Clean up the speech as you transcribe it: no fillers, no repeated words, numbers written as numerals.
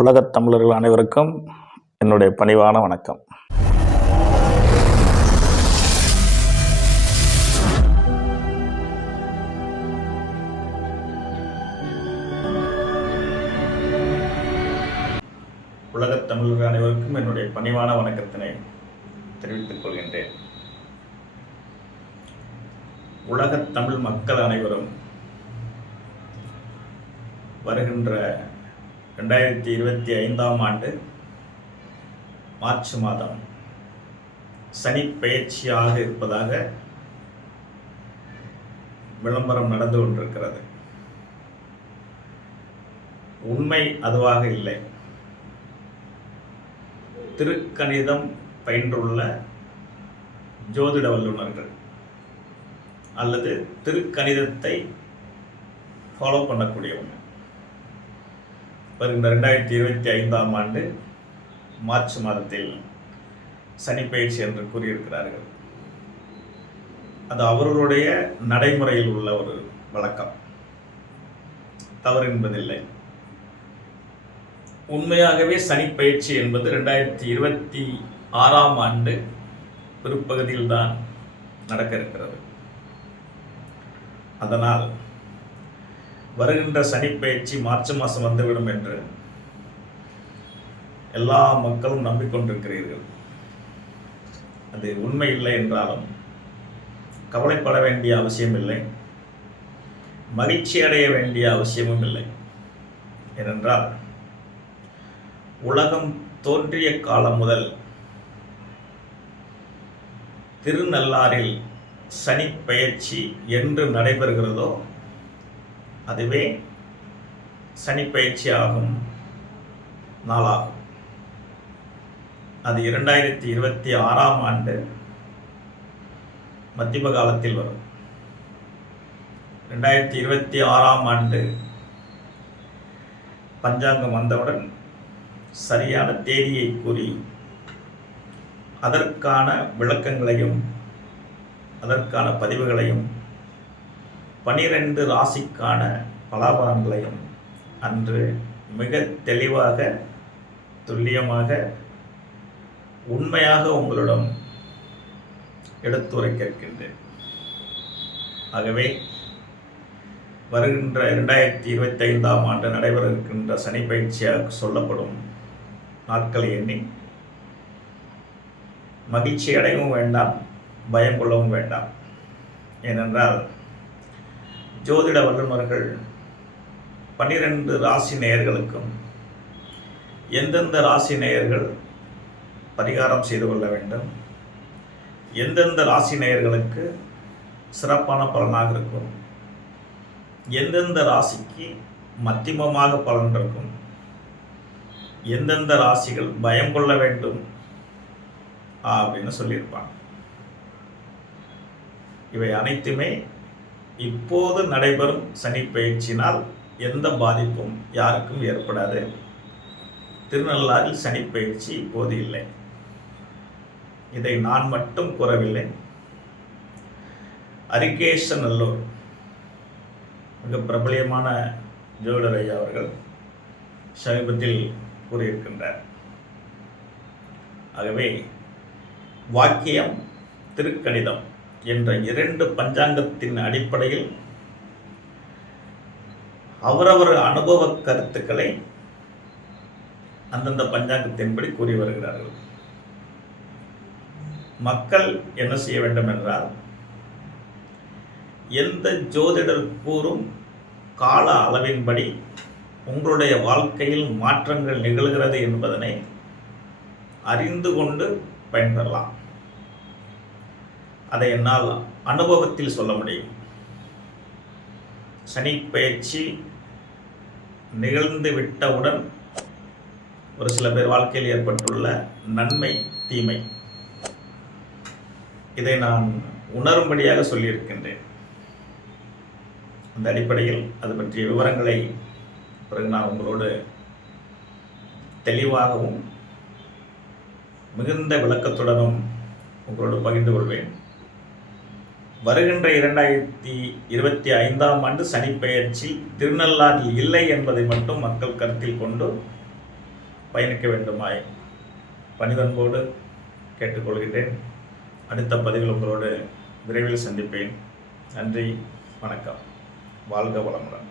உலகத் தமிழர்கள் அனைவருக்கும் என்னுடைய பணிவான வணக்கம். உலகத் தமிழர்கள் அனைவருக்கும் என்னுடைய பணிவான வணக்கத்தினை தெரிவித்துக் கொள்கின்றேன். உலகத் தமிழ் மக்கள் அனைவரும் வருகின்ற 2025ஆம் ஆண்டு மார்ச் மாதம் சனி பெயர்ச்சியாக இருப்பதாக விளம்பரம் நடந்து கொண்டிருக்கிறது. உண்மை அதுவாக இல்லை. திருக்கணிதம் பயின்றுள்ள ஜோதிட வல்லுநர்கள் அல்லது திருக்கணிதத்தை ஃபாலோ பண்ணக்கூடியவங்க வருகின்ற 2025ஆம் ஆண்டு மார்ச் மாதத்தில் சனி பயிற்சி என்று கூறியிருக்கிறார்கள். அது அவர்களுடைய நடைமுறையில் உள்ள ஒரு வழக்கம், தவறு என்பதில்லை. உண்மையாகவே சனி பயிற்சி என்பது 2026ஆம் ஆண்டு பிற்பகுதியில்தான் நடக்க இருக்கிறது. அதனால் வருகின்ற சனி பயிற்சி மார்ச் மாதம் வந்துவிடும் என்று எல்லா மக்களும் நம்பிக்கொண்டிருக்கிறீர்கள். அது உண்மை இல்லை என்றாலும் கவலைப்பட வேண்டிய அவசியம் இல்லை, மகிழ்ச்சி அடைய வேண்டிய அவசியமும் இல்லை. ஏனென்றால் உலகம் தோன்றிய காலம் முதல் திருநள்ளாறில் சனி பெயர்ச்சி என்று நடைபெறுகிறதோ அதுவே சனி பயிற்சி ஆகும் நாளாகும். அது 2026ஆம் ஆண்டு மத்திய காலத்தில் வரும். 2026ஆம் ஆண்டு பஞ்சாங்கம் வந்தவுடன் சரியான தேதியை கூறி அதற்கான விளக்கங்களையும் அதற்கான பதிவுகளையும் 12 ராசிக்கான பலாபலன்களையும் அன்று மிக தெளிவாக துல்லியமாக உண்மையாக உங்களிடம் எடுத்துரைக்க இருக்கின்றேன். ஆகவே வருகின்ற 2025ஆம் ஆண்டு நடைபெற இருக்கின்ற சனி பயிற்சியாக சொல்லப்படும் நாட்களை எண்ணி மகிழ்ச்சி அடையவும் வேண்டாம், பயம் கொள்ளவும் வேண்டாம். ஏனென்றால் ஜோதிட வல்லுநர்கள் 12 ராசி நேயர்களுக்கும் எந்தெந்த ராசி நேயர்கள் பரிகாரம் செய்து கொள்ள வேண்டும், எந்தெந்த ராசி நேயர்களுக்கு சிறப்பான பலனாக இருக்கும், எந்தெந்த ராசிக்கு மத்தியமமாக பலன் இருக்கும், எந்தெந்த ராசிகள் பயம் கொள்ள வேண்டும் அப்படின்னு சொல்லியிருப்பாங்க. இவை அனைத்துமே இப்போது நடைபெறும் சனி பயிற்சியினால் எந்த பாதிப்பும் யாருக்கும் ஏற்படாது. திருநள்ளாறில் சனி பயிற்சி இப்போது இல்லை. இதை நான் மட்டும் கூறவில்லை. அரிகேசநல்லூர் மிக பிரபலியமான ஜோதிடர் ஐயா அவர்கள் சமீபத்தில் கூறியிருக்கின்றார். ஆகவே வாக்கியம் திருக்கணிதம் என்ற 2 பஞ்சாங்கத்தின் அடிப்படையில் அவரவர் அனுபவ கருத்துக்களை அந்தந்த பஞ்சாங்கத்தின்படி கூறி வருகிறார்கள். மக்கள் என்ன செய்ய வேண்டும் என்றால், எந்த ஜோதிடர் கூறும் கால அளவின்படி உங்களுடைய வாழ்க்கையில் மாற்றங்கள் நிகழ்கிறது என்பதனை அறிந்து கொண்டு பயன்பெறலாம். அதை என்னால் அனுபவத்தில் சொல்ல முடியும். சனி பயிற்சி நிகழ்ந்து விட்டவுடன் ஒரு சில பேர் வாழ்க்கையில் ஏற்பட்டுள்ள நன்மை தீமை இதை நான் உணரும்படியாக சொல்லியிருக்கின்றேன். அந்த அடிப்படையில் அது பற்றிய விவரங்களை பிறகு நான் உங்களோடு தெளிவாகவும் மிகுந்த விளக்கத்துடனும் உங்களோடு பகிர்ந்து கொள்வேன். வருகின்ற 2025ஆம் ஆண்டு சனி பெயர்ச்சி திருநள்ளாறில் இல்லை என்பதை மட்டும் மக்கள் கருத்தில் கொண்டு பயணிக்க வேண்டுமாய் பணிவன்போடு கேட்டுக்கொள்கிறேன். அடுத்த பதிவில் உங்களோடு விரைவில் சந்திப்பேன். நன்றி, வணக்கம். வாழ்க வளமுடன்.